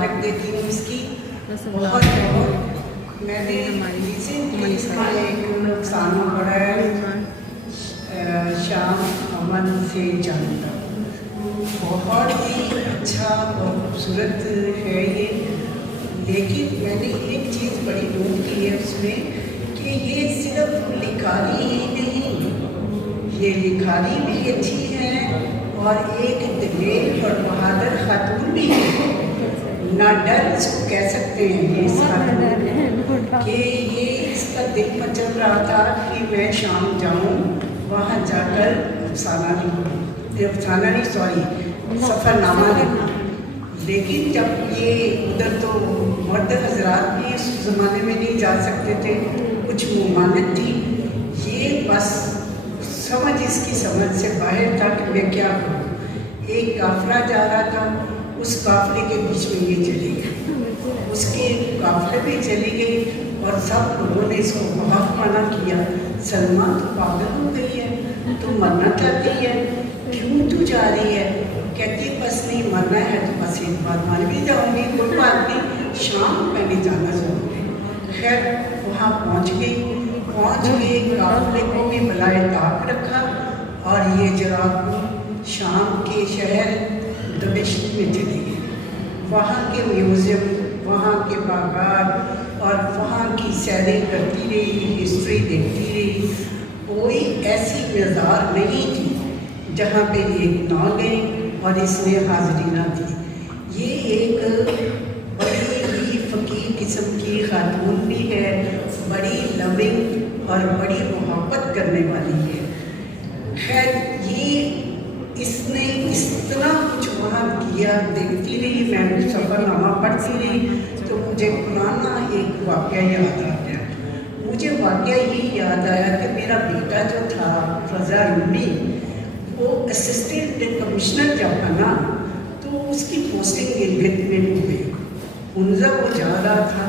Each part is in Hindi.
मुबारक देती हूँ इसकी बहुत बहुत। मैंने रिसेंटली इसका एक गाना पढ़ा है शाम अमन से जानता, बहुत ही अच्छा और खूबसूरत है ये। लेकिन मैंने एक चीज़ बड़ी नोट की है उसमें कि ये सिर्फ लिखारी ही नहीं, ये लिखारी भी अच्छी है और एक दिलेर और बहादुर खातून भी है। ना डर इसको कह सकते हैं ये इसका कि ये इसका दिल पर चल रहा था कि मैं शाम जाऊं वहाँ जाकर अफसाना नहीं सफ़रनामा लिखूं। लेकिन जब ये उधर तो मर्द हजरात भी इस ज़माने में नहीं जा सकते थे, कुछ ममानत थी, ये बस समझ इसकी समझ से बाहर था कि मैं क्या करूँ। एक काफिला जा रहा था, उस काफिले के बीच में ये चली गई, उसके काफिले भी चली गई और सब लोगों ने इसको बहुत मना किया, सलमा तो पागल हो गई है, तू मरना चाहती है, क्यों तू जा रही है? कहती है बस नहीं मरना है तो बस एक बार मर भी जाऊँगी, कोई बात नहीं, शाम मैंने जाना चाहूँगी। खैर वहाँ पहुँच गए, काफिले को भी बुलाए ताक रखा और ये जराब शाम के शहर दमिश्क में चली गई। वहाँ के म्यूज़ियम, वहाँ के बागात और वहाँ की सैरें करती रही, हिस्ट्री देखती रही। कोई ऐसी मज़ार नहीं थी जहाँ पे ये ना गई और इसने हाज़िरी ना दी। ये एक बड़ी ही फ़कीर किस्म की खातून भी है, बड़ी लविंग और बड़ी मोहब्बत करने वाली है। खैर ये इसने इस तरह कुछ वहाँ किया, देखती रही, मैं सफ़रनामा पढ़ती रही तो मुझे पुराना एक वाक़या याद आ गया। मुझे वाक़या ये याद आया कि मेरा बेटा जो था रज़ा रूमी, वो असिस्टेंट कमिश्नर जब बना तो उसकी पोस्टिंग गिलगित में हो गई। उनजा वो जा रहा था,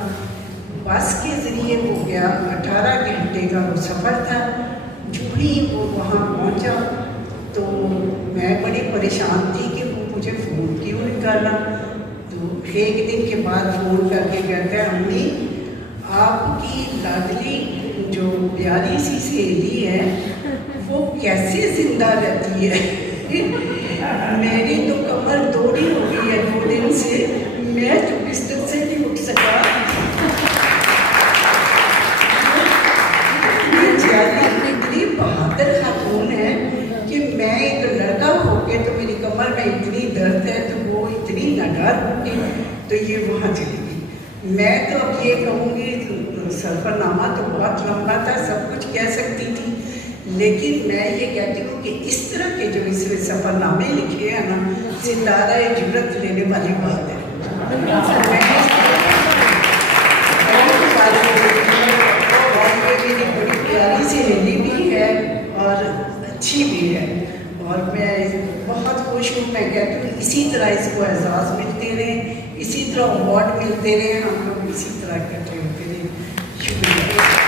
बस के ज़रिए वो गया, 18 घंटे का वो सफ़र था। जो ही वो वहाँ पहुँचा तो मैं बड़ी परेशान थी कि वो मुझे फ़ोन क्यों नहीं कर रहा। तो एक दिन के बाद फ़ोन करके कहता है अम्मी आपकी लाडली जो प्यारी सी सहेली है वो कैसे ज़िंदा रहती है? मेरी तो कमर दौड़ी हो गई है 2 दिन से, मैं तो बिस्तर से नहीं उठ सका। इतनी बहादुर खातून है कि मैं एक लड़का होके तो मेरी कमर में इतनी दर्द है तो वो इतनी नडर होगी तो ये वहाँ चली गई। मैं तो अब ये कहूँगी सफ़रनामा तो बहुत लंबा था, सब कुछ कह सकती थी, लेकिन मैं ये कहती हूँ कि इस तरह के जो इसमें सफ़रनामे लिखे हैं ना, सितारा जुर्रत लेने वाली बात है। मेरी बड़ी प्यारी सहेली भी है और अच्छी भी है और मैं बहुत खुश हूँ। मैं कहती हूँ इसी तरह इसको एहसास मिलते रहे, इसी तरह अवार्ड मिलते रहे, हम लोग इसी तरह इकट्ठे होते रहे। शुक्रिया।